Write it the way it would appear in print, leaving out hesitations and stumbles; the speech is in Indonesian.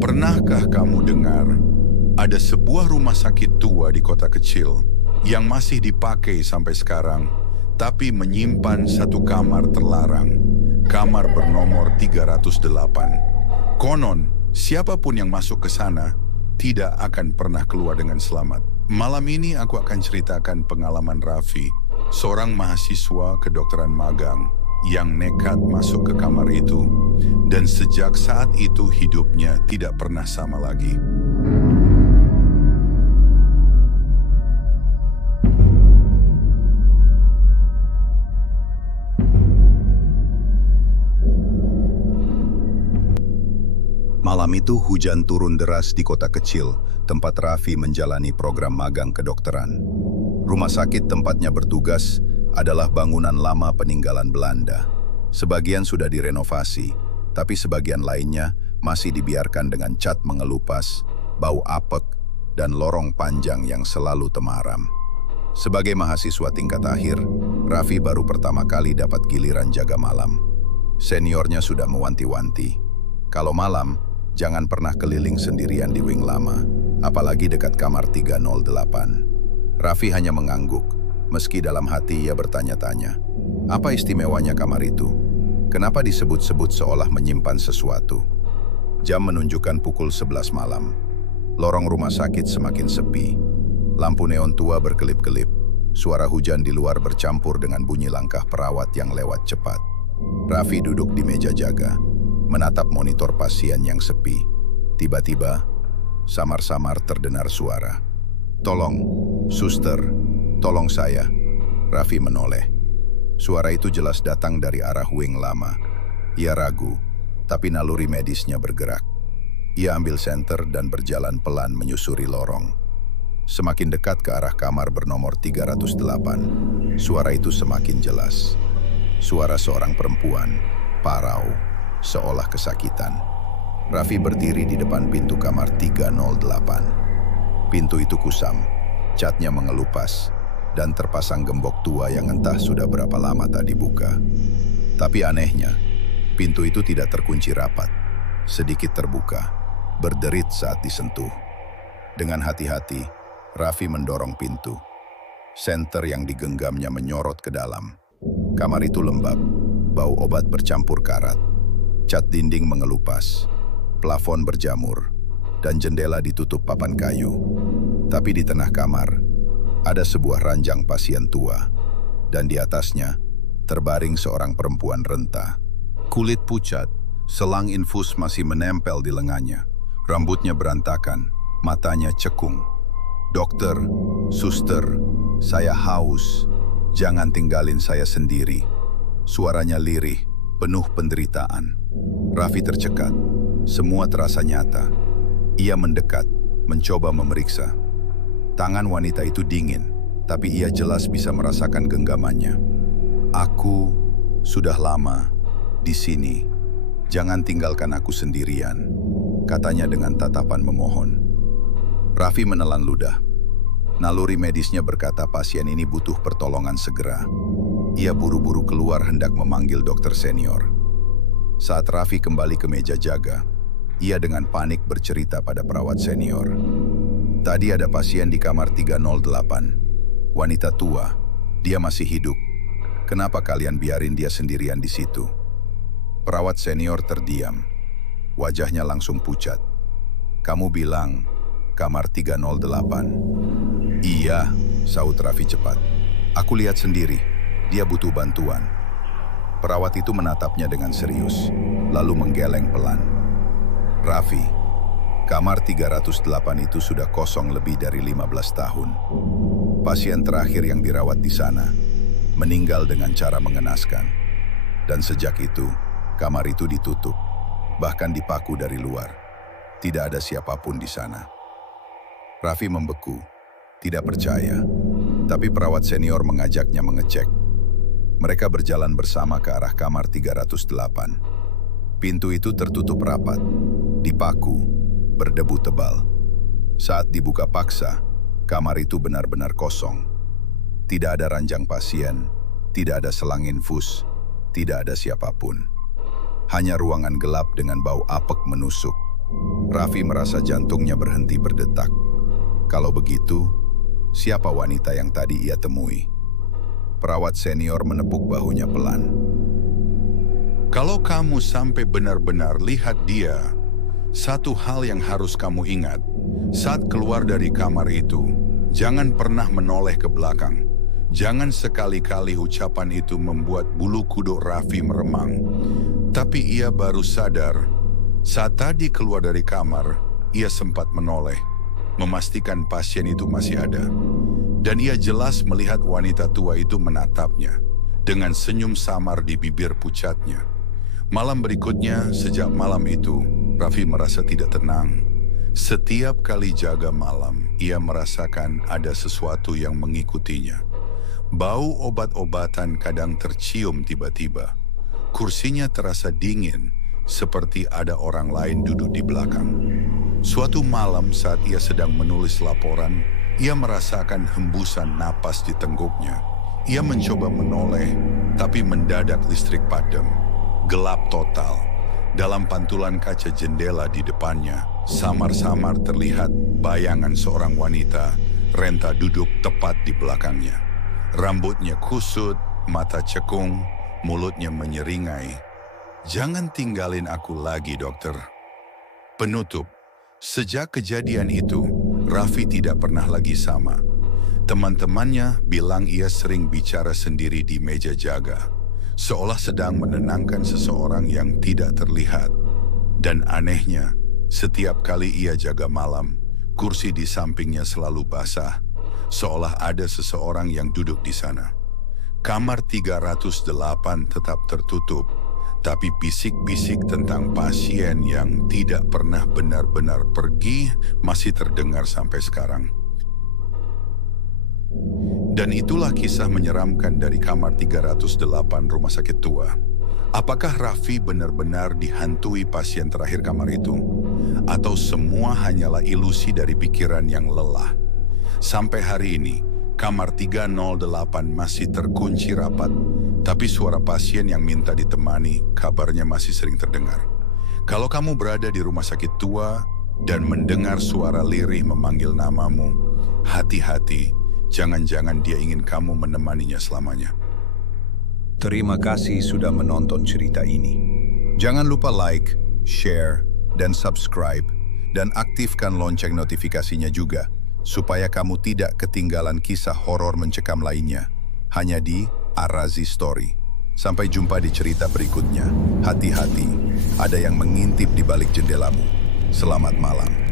Pernahkah kamu dengar ada sebuah rumah sakit tua di kota kecil yang masih dipakai sampai sekarang, tapi menyimpan satu kamar terlarang, kamar bernomor 308. Konon, siapapun yang masuk ke sana tidak akan pernah keluar dengan selamat. Malam ini aku akan ceritakan pengalaman Raffi, seorang mahasiswa kedokteran magang yang nekat masuk ke kamar itu, dan sejak saat itu hidupnya tidak pernah sama lagi. Malam itu hujan turun deras di kota kecil, tempat Raffi menjalani program magang kedokteran. Rumah sakit tempatnya bertugas adalah bangunan lama peninggalan Belanda. Sebagian sudah direnovasi, tapi sebagian lainnya masih dibiarkan dengan cat mengelupas, bau apek, dan lorong panjang yang selalu temaram. Sebagai mahasiswa tingkat akhir, Raffi baru pertama kali dapat giliran jaga malam. Seniornya sudah mewanti-wanti, kalau malam, jangan pernah keliling sendirian di wing lama, apalagi dekat kamar 308. Raffi hanya mengangguk. Meski dalam hati ia bertanya-tanya, apa istimewanya kamar itu? Kenapa disebut-sebut seolah menyimpan sesuatu? Jam menunjukkan pukul 11 malam. Lorong rumah sakit semakin sepi. Lampu neon tua berkelip-kelip. Suara hujan di luar bercampur dengan bunyi langkah perawat yang lewat cepat. Raffi duduk di meja jaga, menatap monitor pasien yang sepi. Tiba-tiba, samar-samar terdengar suara. "Tolong, suster. Tolong saya." Raffi menoleh. Suara itu jelas datang dari arah wing lama. Ia ragu, tapi naluri medisnya bergerak. Ia ambil senter dan berjalan pelan menyusuri lorong. Semakin dekat ke arah kamar bernomor 308, suara itu semakin jelas. Suara seorang perempuan, parau, seolah kesakitan. Raffi berdiri di depan pintu kamar 308. Pintu itu kusam, catnya mengelupas, dan terpasang gembok tua yang entah sudah berapa lama tak dibuka. Tapi anehnya, pintu itu tidak terkunci rapat, sedikit terbuka, berderit saat disentuh. Dengan hati-hati, Raffi mendorong pintu. Senter yang digenggamnya menyorot ke dalam. Kamar itu lembab, bau obat bercampur karat. Cat dinding mengelupas, plafon berjamur, dan jendela ditutup papan kayu. Tapi di tengah kamar, ada sebuah ranjang pasien tua, dan di atasnya terbaring seorang perempuan renta. Kulit pucat, selang infus masih menempel di lengannya. Rambutnya berantakan, matanya cekung. "Dokter, suster, saya haus. Jangan tinggalin saya sendiri." Suaranya lirih, penuh penderitaan. Raffi tercekat. Semua terasa nyata. Ia mendekat, mencoba memeriksa. Tangan wanita itu dingin, tapi ia jelas bisa merasakan genggamannya. "Aku sudah lama di sini. Jangan tinggalkan aku sendirian," katanya dengan tatapan memohon. Raffi menelan ludah. Naluri medisnya berkata pasien ini butuh pertolongan segera. Ia buru-buru keluar hendak memanggil dokter senior. Saat Raffi kembali ke meja jaga, ia dengan panik bercerita pada perawat senior. "Tadi ada pasien di kamar 308. Wanita tua, dia masih hidup. Kenapa kalian biarin dia sendirian di situ?" Perawat senior terdiam. Wajahnya langsung pucat. "Kamu bilang kamar 308. "Iya," saut Raffi cepat. "Aku lihat sendiri, dia butuh bantuan." Perawat itu menatapnya dengan serius, lalu menggeleng pelan. "Raffi, kamar 308 itu sudah kosong lebih dari 15 tahun. Pasien terakhir yang dirawat di sana meninggal dengan cara mengenaskan. Dan sejak itu, kamar itu ditutup, bahkan dipaku dari luar. Tidak ada siapapun di sana." Raffi membeku, tidak percaya. Tapi perawat senior mengajaknya mengecek. Mereka berjalan bersama ke arah kamar 308. Pintu itu tertutup rapat, dipaku, berdebu tebal. Saat dibuka paksa, kamar itu benar-benar kosong. Tidak ada ranjang pasien, tidak ada selang infus, tidak ada siapapun. Hanya ruangan gelap dengan bau apek menusuk. Raffi merasa jantungnya berhenti berdetak. Kalau begitu, siapa wanita yang tadi ia temui? Perawat senior menepuk bahunya pelan. Kalau kamu sampai benar-benar lihat dia, satu hal yang harus kamu ingat, saat keluar dari kamar itu, jangan pernah menoleh ke belakang. Jangan sekali-kali ucapan itu membuat bulu kuduk Raffi meremang. Tapi ia baru sadar, saat tadi keluar dari kamar, ia sempat menoleh, memastikan pasien itu masih ada. Dan ia jelas melihat wanita tua itu menatapnya, dengan senyum samar di bibir pucatnya. Malam berikutnya, sejak malam itu, Raffi merasa tidak tenang. Setiap kali jaga malam, ia merasakan ada sesuatu yang mengikutinya. Bau obat-obatan kadang tercium tiba-tiba. Kursinya terasa dingin, seperti ada orang lain duduk di belakang. Suatu malam saat ia sedang menulis laporan, ia merasakan hembusan napas di tengguknya. Ia mencoba menoleh, tapi mendadak listrik padam. Gelap total. Dalam pantulan kaca jendela di depannya, samar-samar terlihat bayangan seorang wanita, renta duduk tepat di belakangnya. Rambutnya kusut, mata cekung, mulutnya menyeringai. "Jangan tinggalin aku lagi, dokter." Penutup. Sejak kejadian itu, Raffi tidak pernah lagi sama. Teman-temannya bilang ia sering bicara sendiri di meja jaga, seolah sedang menenangkan seseorang yang tidak terlihat. Dan anehnya, setiap kali ia jaga malam, kursi di sampingnya selalu basah, seolah ada seseorang yang duduk di sana. Kamar 308 tetap tertutup, tapi bisik-bisik tentang pasien yang tidak pernah benar-benar pergi masih terdengar sampai sekarang. Dan itulah kisah menyeramkan dari kamar 308 rumah sakit tua. Apakah Raffi benar-benar dihantui pasien terakhir kamar itu? Atau semua hanyalah ilusi dari pikiran yang lelah? Sampai hari ini, kamar 308 masih terkunci rapat, tapi suara pasien yang minta ditemani kabarnya masih sering terdengar. Kalau kamu berada di rumah sakit tua dan mendengar suara lirih memanggil namamu, hati-hati, jangan-jangan dia ingin kamu menemaninya selamanya. Terima kasih sudah menonton cerita ini. Jangan lupa like, share, dan subscribe, dan aktifkan lonceng notifikasinya juga, supaya kamu tidak ketinggalan kisah horor mencekam lainnya, hanya di Ar-Razi Story. Sampai jumpa di cerita berikutnya. Hati-hati, ada yang mengintip di balik jendelamu. Selamat malam.